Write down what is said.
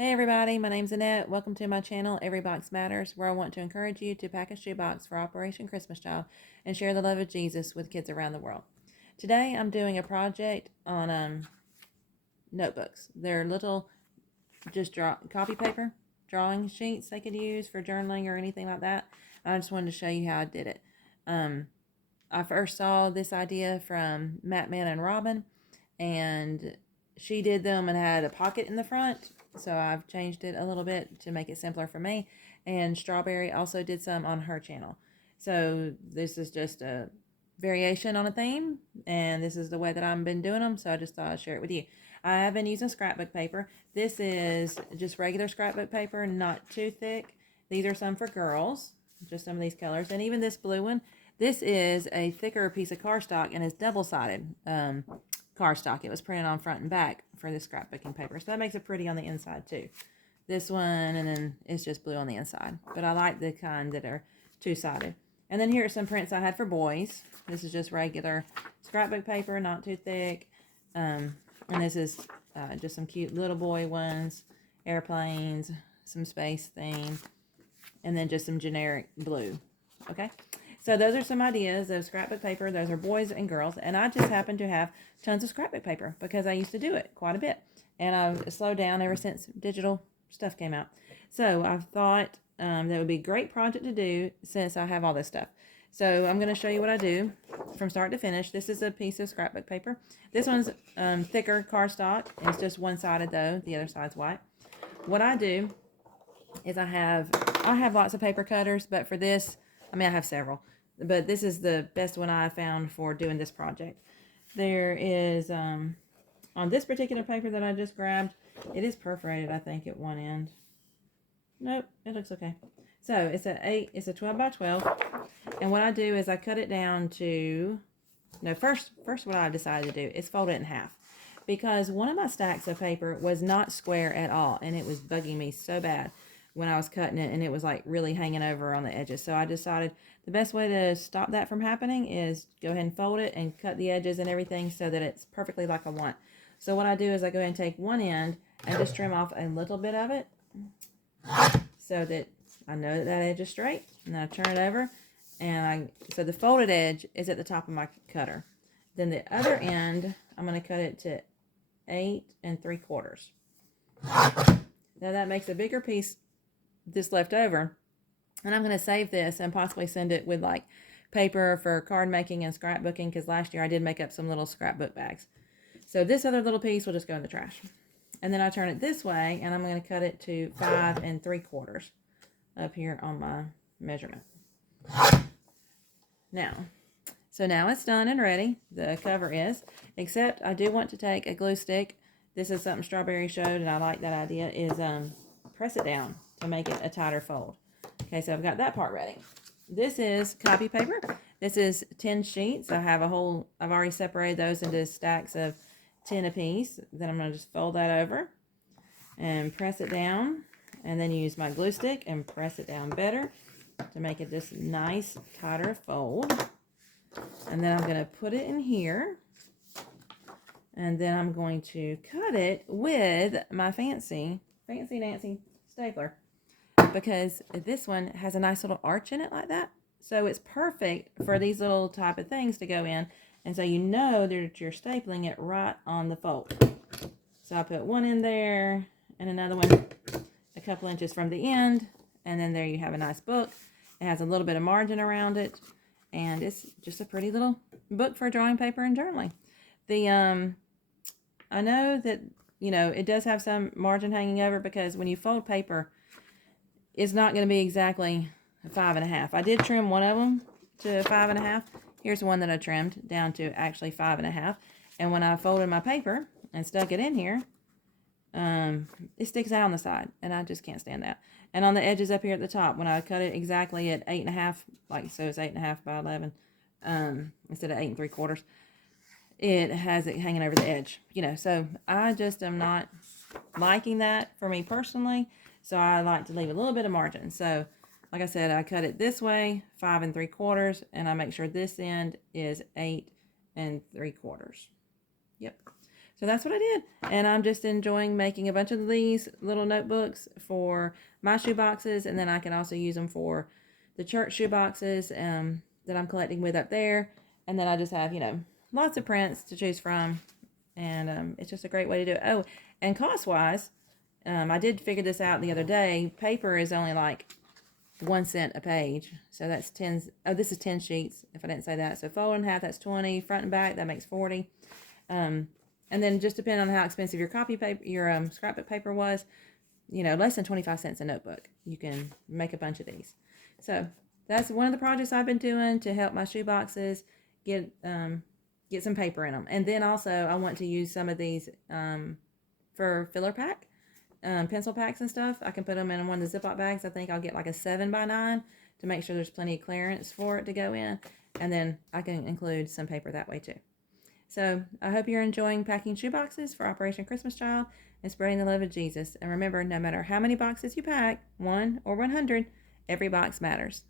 Hey everybody, my name's Annette. Welcome to my channel, Every Box Matters, where I want to encourage you to pack a shoebox for Operation Christmas Child and share the love of Jesus with kids around the world. Today I'm doing a project on notebooks. They're little copy paper drawing sheets they could use for journaling or anything like that. I just wanted to show you how I did it. I first saw this idea from Matt, Man, and Robin, and she did them and had a pocket in the front, so I've changed it a little bit to make it simpler for me. And Strawberry also did some on her channel. So this is just a variation on a theme, and this is the way that I've been doing them, so I just thought I'd share it with you. I have been using scrapbook paper. This is just regular scrapbook paper, not too thick. These are some for girls, just some of these colors, and even this blue one. This is a thicker piece of cardstock and it's double-sided cardstock. It was printed on front and back for this scrapbooking paper, so that makes it pretty on the inside too. This one, and then it's just blue on the inside, but I like the kind that are two-sided. And then here are some prints I had for boys. This is just regular scrapbook paper, not too thick. And this is just some cute little boy ones, airplanes, some space theme, and then just some generic blue. Okay, so those are some ideas of scrapbook paper. Those are boys and girls, and I just happen to have tons of scrapbook paper because I used to do it quite a bit, and I've slowed down ever since digital stuff came out. So I thought that would be a great project to do since I have all this stuff. So I'm going to show you what I do from start to finish. This is a piece of scrapbook paper. This one's thicker cardstock. It's just one-sided though. The other side's white. What I do is I have lots of paper cutters, but for this, I have several, but this is the best one I found for doing this project. There is, on this particular paper that I just grabbed, it is perforated, I think, at one end. Nope, it looks okay. So it's a 12 by 12, and what I do is I cut it down to, first what I decided to do is fold it in half, because one of my stacks of paper was not square at all, and it was bugging me so bad when I was cutting it, and it was like really hanging over on the edges. So I decided the best way to stop that from happening is go ahead and fold it and cut the edges and everything so that it's perfectly like I want. So what I do is I go ahead and take one end and just trim off a little bit of it so that I know that that edge is straight, and then I turn it over, and so the folded edge is at the top of my cutter. Then the other end, I'm going to cut it to 8 3/4. Now that makes a bigger piece this left over, and I'm going to save this and possibly send it with like paper for card making and scrapbooking, because last year I did make up some little scrapbook bags. So this other little piece will just go in the trash, and then I turn it this way, and I'm going to cut it to 5 3/4 up here on my measurement. Now it's done and ready. The cover is, except I do want to take a glue stick. This is something Strawberry showed, and I like that idea, is press it down to make it a tighter fold. Okay, so I've got that part ready. This is copy paper. This is 10 sheets. I've already separated those into stacks of 10 apiece. Then I'm going to just fold that over and press it down, and then use my glue stick and press it down better to make it this nice, tighter fold. And then I'm going to put it in here, and then I'm going to cut it with my fancy Nancy stapler, because this one has a nice little arch in it like that. So it's perfect for these little type of things to go in, and so you know that you're stapling it right on the fold. So I put one in there and another one a couple inches from the end, and then there you have a nice book. It has a little bit of margin around it, and it's just a pretty little book for drawing paper and journaling. I know that, it does have some margin hanging over, because when you fold paper, it's not going to be exactly 5 1/2. I did trim one of them to 5 1/2. Here's one that I trimmed down to actually 5 1/2. And when I folded my paper and stuck it in here, it sticks out on the side, and I just can't stand that. And on the edges up here at the top, when I cut it exactly at 8 1/2, so it's 8 1/2 by 11, instead of 8 3/4, it has it hanging over the edge, so I just am not liking that for me personally. So I like to leave a little bit of margin. So like I said, I cut it this way, 5 3/4, and I make sure this end is 8 3/4. Yep. So that's what I did. And I'm just enjoying making a bunch of these little notebooks for my shoe boxes. And then I can also use them for the church shoe boxes that I'm collecting with up there. And then I just have, lots of prints to choose from. And it's just a great way to do it. Oh, and cost-wise, I did figure this out the other day. Paper is only like 1 cent a page. So that's 10. Oh, this is 10 sheets, if I didn't say that. So fold in half, that's 20. Front and back, that makes 40. And then just depending on how expensive your copy paper, your scrapbook paper was, less than 25 cents a notebook. You can make a bunch of these. So that's one of the projects I've been doing to help my shoe boxes get some paper in them. And then also I want to use some of these for filler pack, pencil packs and stuff. I can put them in one of the Ziploc bags. I think I'll get like a 7x9 to make sure there's plenty of clearance for it to go in. And then I can include some paper that way too. So I hope you're enjoying packing shoe boxes for Operation Christmas Child and spreading the love of Jesus. And remember, no matter how many boxes you pack, 1 or 100, every box matters.